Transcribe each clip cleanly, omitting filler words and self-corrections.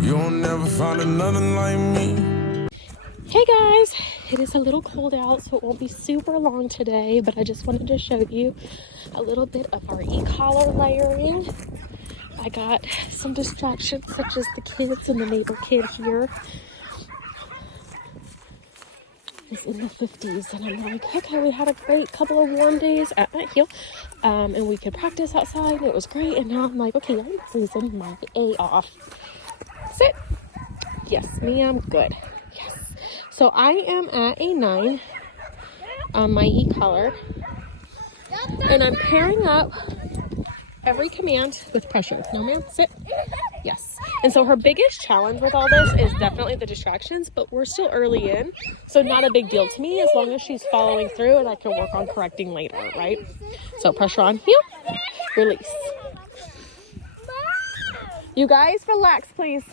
You'll never find another like me. Hey guys, it is a little cold out, so it won't be super long today, but I just wanted to show you a little bit of our e-collar layering. I got some distractions such as the kids and the neighbor kid here is in the 50s, and I'm like, okay, we had a great couple of warm days at my heel, and we could practice outside, and it was great, and now I'm like, okay, I'm freezing my A off. Sit. Yes, ma'am, good. Yes. So I am at a 9 on my e-collar, and I'm pairing up every command with pressure. No, ma'am, sit. Yes. And so her biggest challenge with all this is definitely the distractions, but we're still early in, so not a big deal to me as long as she's following through and I can work on correcting later, right? So pressure on, heel, release. You guys relax, please.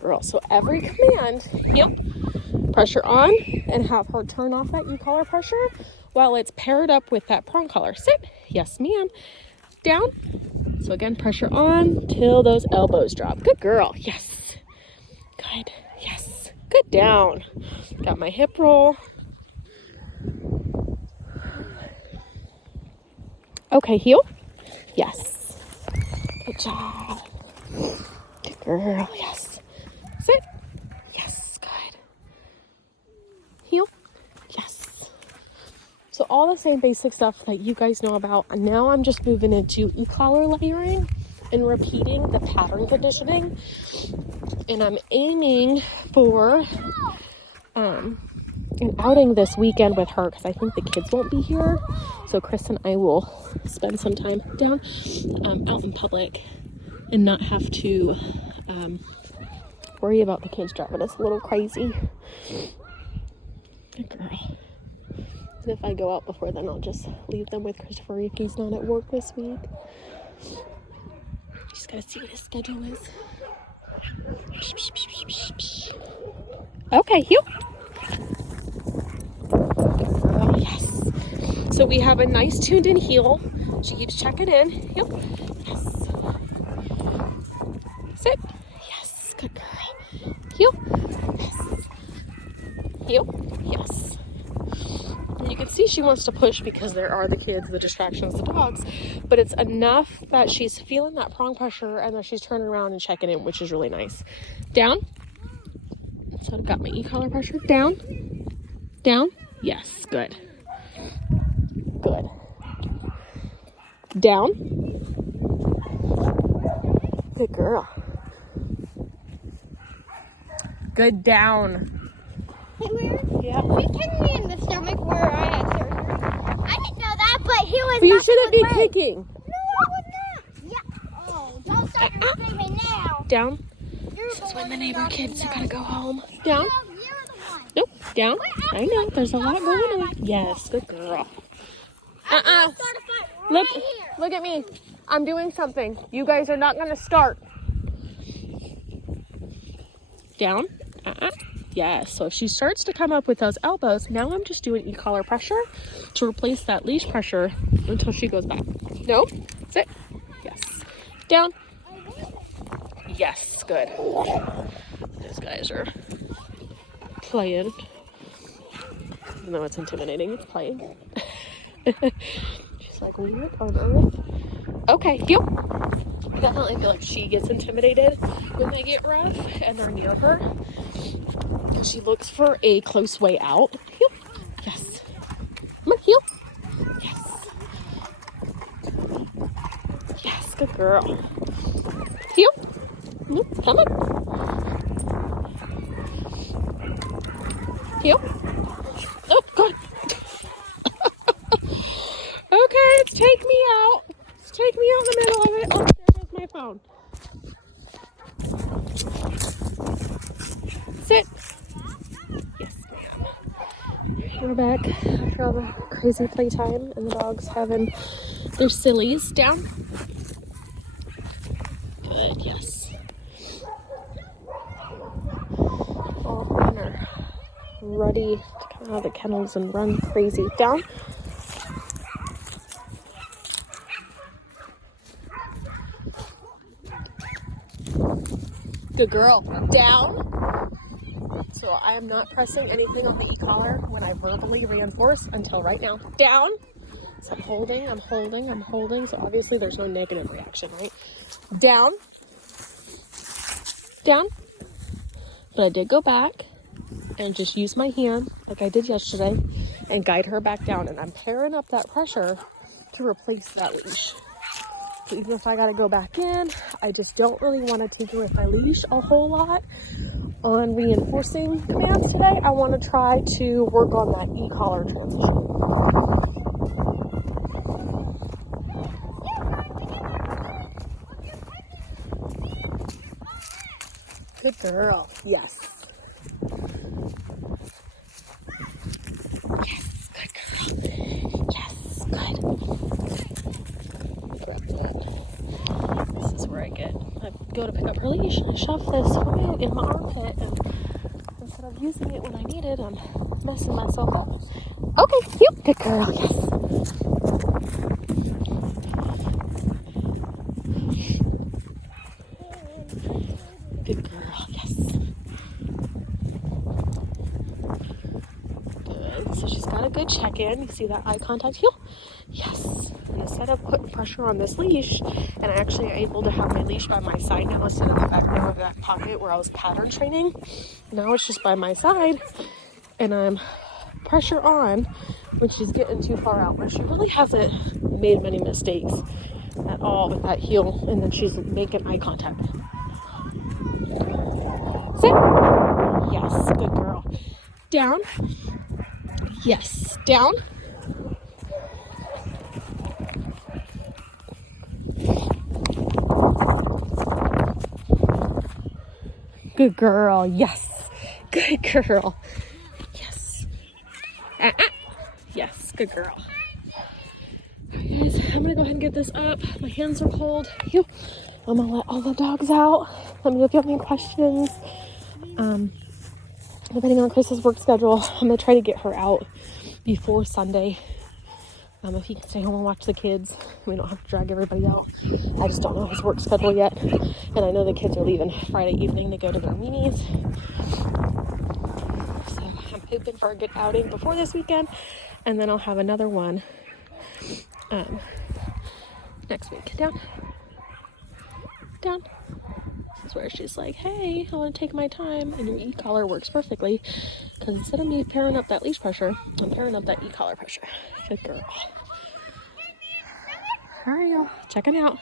Girl, so every command, heel, pressure on, and have her turn off that e-collar pressure while it's paired up with that prong collar. Sit. Yes, ma'am. Down. So again, pressure on till those elbows drop. Good girl. Yes. Good. Yes. Good. Down. Got my hip roll. Okay, heel. Yes. Good job. Good girl. Yes. Sit. Yes. Good. Heel. Yes. So all the same basic stuff that you guys know about. And now I'm just moving into e-collar layering and repeating the pattern conditioning. And I'm aiming for an outing this weekend with her because I think the kids won't be here. So Chris and I will spend some time down out in public and not have to worry about the kids driving us a little crazy. Good girl. And if I go out before then, I'll just leave them with Christopher if he's not at work this week. Just gotta see what his schedule is. Okay, heel. Oh, yes. So we have a nice tuned in heel. She keeps checking in. Heel. Yes. Sit. Yes. Good girl. Heel. Yes. Heel. Yes. You can see she wants to push because there are the kids, the distractions, the dogs, but it's enough that she's feeling that prong pressure and that she's turning around and checking in, which is really nice. Down. So I've got my e-collar pressure. Down. Down. Yes. Good. Good. Down. Good girl. Good. Down. Hey, where? Yeah. He kicked me in the stomach where I had surgery. I didn't know that, but he was. But you knocking shouldn't be his leg. kicking. No, I would not. Yeah. Oh, don't start your screaming now. Down. You're This is the when one the who neighbor got kids me are gonna down. go home. Down. No, you're the one. Nope. Down. Wait, I know. There's a lot going on. Yes. Good girl. I'm gonna start a fight right Look. here. Look at me. I'm doing something. You guys are not gonna start. Down. Yes. So if she starts to come up with those elbows, now I'm just doing e-collar pressure to replace that leash pressure until she goes back. No. Sit. Yes. Down. Yes. Good. Those guys are playing. Even though it's intimidating, it's playing. She's like, what on earth? Okay, heel. I definitely feel like she gets intimidated when they get rough and they're near her. Because she looks for a close way out. Heel. Yes. Come on, heel. Yes. Yes, good girl. Heel. Come on. Heel. Oh, God. Okay, it's take me out. It's take me out in the middle of it. Oh, there goes my phone. Sit. Yes, ma'am. We're back after all the crazy playtime and the dogs having their sillies. Down. Good, yes. All of them are ready to come out of the kennels and run crazy. Down. Good girl. Down. So I am not pressing anything on the e-collar when I verbally reinforce until right now. Down. So I'm holding, I'm holding, I'm holding. So obviously there's no negative reaction, right? Down. Down. But I did go back and just use my hand like I did yesterday and guide her back down. And I'm pairing up that pressure to replace that leash. So even if I gotta go back in, I just don't really want to tinker with my leash a whole lot on reinforcing commands today. I want to try to work on that e-collar transition. Good girl. Yes. Yes, good girl. Yes, good. Grab that. This is where I go to pick up her leash and shove this remote in my armpit, and instead of using it when I need it, I'm messing myself up. Okay, cute. Good girl. Yes. Good girl. Yes. Good. So she's got a good check-in. You see that eye contact heel? Yes. And instead of putting pressure on this leash, and I actually am able to have my leash by my side now instead of the back row of that pocket where I was pattern training. Now it's just by my side, and I'm pressure on when she's getting too far out, where she really hasn't made many mistakes at all with that heel, and then she's making eye contact. Sit. Yes, good girl. Down. Yes, down. Good girl. Yes. Good girl. Yes. Yes. Good girl. Alright guys, I'm gonna go ahead and get this up. My hands are cold. I'm gonna let all the dogs out. Let me know if you have any questions. Depending on Chris's work schedule, I'm gonna try to get her out before Sunday. If he can stay home and watch the kids, we don't have to drag everybody out. I just don't know his work schedule yet. And I know the kids are leaving Friday evening to go to their weenies. So I'm hoping for a good outing before this weekend. And then I'll have another one next week. Down. Down. This is where she's like, hey, I want to take my time. And your e-collar works perfectly. Because instead of me pairing up that leash pressure, I'm pairing up that e-collar pressure. Good girl. All right, y'all. Checking out.